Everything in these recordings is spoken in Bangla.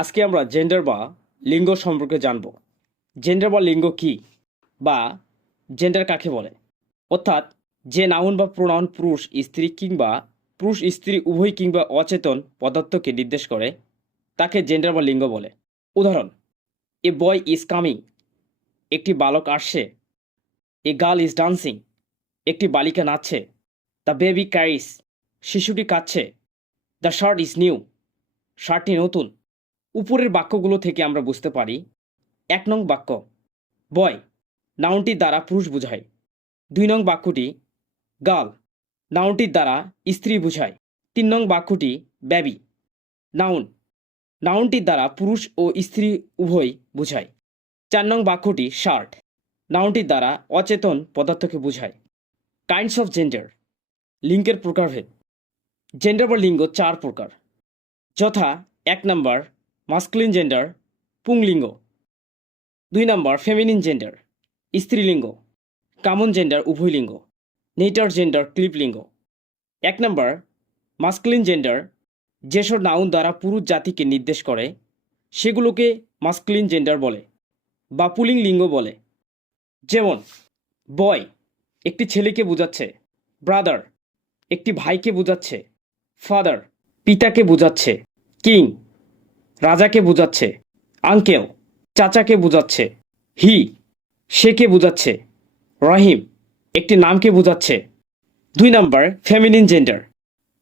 আজকে আমরা জেন্ডার বা লিঙ্গ সম্পর্কে জানব। জেন্ডার বা লিঙ্গ কি বা জেন্ডার কাকে বলে, অর্থাৎ যে নাউন বা প্রোনাউন পুরুষ স্ত্রী কিংবা পুরুষ স্ত্রী উভয় কিংবা অচেতন পদার্থকে নির্দেশ করে তাকে জেন্ডার বা লিঙ্গ বলে। উদাহরণ: এ বয় ইজ কামিং, একটি বালক আসছে। এ গার্ল ইজ ডান্সিং, একটি বালিকা নাচছে। দ্য বেবি ক্যারিস, শিশুটি কাঁদছে। দ্য শার্ট ইজ নিউ, শার্টটি নতুন। উপরের বাক্যগুলো থেকে আমরা বুঝতে পারি, ১ নং বাক্য বয় নাউনটির দ্বারা পুরুষ বোঝায়। ২ নং বাক্যটি গার্ল নাউনটির দ্বারা স্ত্রী বোঝায়। ৩ নং বাক্যটি বেবি নাউনটির দ্বারা পুরুষ ও স্ত্রী উভয় বোঝায়। ৪ নং বাক্যটি শার্ট নাউনটির দ্বারা অচেতন পদার্থকে বোঝায়। কাইন্ডস অফ জেন্ডার, লিঙ্গের প্রকারভেদ। জেন্ডার বা লিঙ্গ ৪ প্রকার, যথা: ১ নম্বর মাস্কুলিন জেন্ডার, পুংলিঙ্গ। ২ নম্বর ফেমিনিন জেন্ডার, স্ত্রীলিঙ্গ। কমন জেন্ডার, উভয়লিঙ্গ। নেইটার জেন্ডার, ক্লিপলিঙ্গ। ১ নম্বর মাস্কুলিন জেন্ডার, যেসব নাউন দ্বারা পুরুষ জাতিকে নির্দেশ করে সেগুলোকে মাস্কুলিন জেন্ডার বলে বা পুলিং লিঙ্গ বলে। যেমন: বয় একটি ছেলেকে বোঝাচ্ছে, ব্রাদার একটি ভাইকে বোঝাচ্ছে, ফাদার পিতাকে বোঝাচ্ছে, কিং রাজাকে বোঝাচ্ছে, আঙ্কেল চাচাকে বোঝাচ্ছে, হি সেকে বোঝাচ্ছে, রহিম একটি নামকে বোঝাচ্ছে। ২ নম্বর ফেমিনিন জেন্ডার,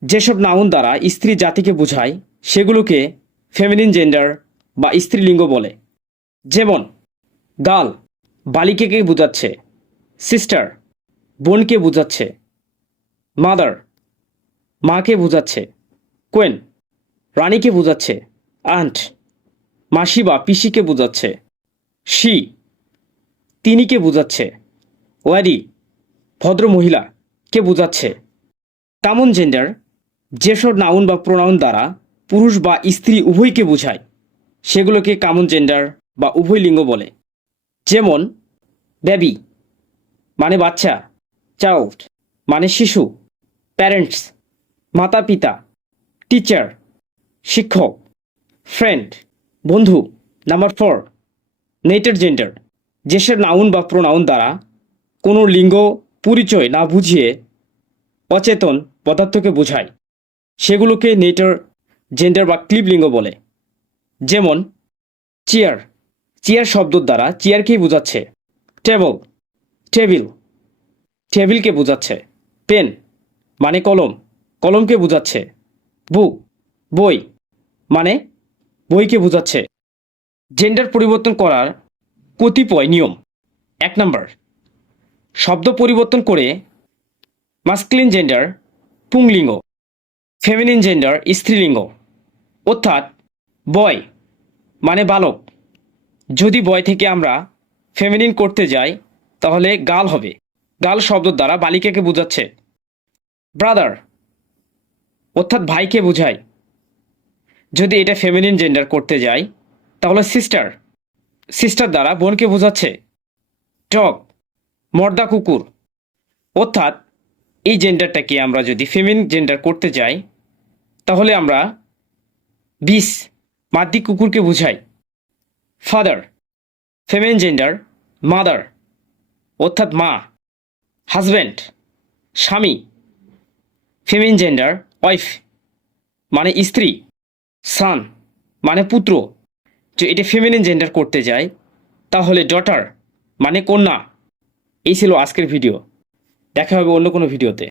যেসব নাউন দ্বারা স্ত্রী জাতিকে বোঝায় সেগুলোকে ফেমিনিন জেন্ডার বা স্ত্রীলিঙ্গ বলে। যেমন: গার্ল বালিকাকে বোঝাচ্ছে, সিস্টার বোনকে বোঝাচ্ছে, মাদার মাকে বোঝাচ্ছে, কোয়েন রানীকে বোঝাচ্ছে, আন্ট মাসি বা পিসিকে বোঝাচ্ছে, শি তিনিকে বোঝাচ্ছে, ওয়ারি ভদ্র মহিলাকে বোঝাচ্ছে। কমন জেন্ডার, যেসব নাউন বা প্রোনাউন দ্বারা পুরুষ বা স্ত্রী উভয়কে বোঝায় সেগুলোকে কমন জেন্ডার বা উভয় লিঙ্গ বলে। যেমন: বেবি মানে বাচ্চা, চাইল্ড মানে শিশু, প্যারেন্টস মাতা পিতা, টিচার শিক্ষক, ফ্রেন্ড বন্ধু। নাম্বার 4 নেইটার জেন্ডার, যেসব নাউন বা প্রোনাউন দ্বারা কোনো লিঙ্গ পরিচয় না বুঝিয়ে অচেতন পদার্থকে বোঝায় সেগুলোকে নেইটার জেন্ডার বা ক্লিপলিঙ্গ বলে। যেমন: চেয়ার চেয়ার শব্দ দ্বারা চেয়ারকেই বোঝাচ্ছে। টেবিল টেবিলকে বোঝাচ্ছে। পেন মানে কলম, কলমকে বোঝাচ্ছে। বুক বই মানে বইকে বোঝাচ্ছে। জেন্ডার পরিবর্তন করার কতিপয় নিয়ম: ১ নম্বর শব্দ পরিবর্তন করে মাস্কুলিন জেন্ডার পুংলিঙ্গ, ফেমিনিন জেন্ডার স্ত্রীলিঙ্গ। অর্থাৎ বয় মানে বালক, যদি বয় থেকে আমরা ফেমিনিন করতে যাই তাহলে গার্ল হবে, গার্ল শব্দ দ্বারা বালিকাকে বোঝাচ্ছে। ব্রাদার অর্থাৎ ভাইকে বোঝায়, যদি এটা ফেমিনিন জেন্ডার করতে যাই তাহলে সিস্টার সিস্টার দ্বারা বোনকে বোঝাচ্ছে। ডগ মর্দা কুকুর। অর্থাৎ এই জেন্ডারটাকে আমরা যদি ফেমিনিন জেন্ডার করতে যাই তাহলে আমরা বিস মাদ্দি কুকুরকে বোঝাই। ফাদার ফেমিনিন জেন্ডার মাদার অর্থাৎ মা। হাজব্যান্ড স্বামী, ফেমিনিন জেন্ডার ওয়াইফ মানে স্ত্রী। সান মানে পুত্র, যে এটা ফেমিনিন জেন্ডার করতে যায় তাহলে ডটার মানে কন্যা। এই ছিল আজকের ভিডিও, দেখা হবে অন্য কোনো ভিডিওতে।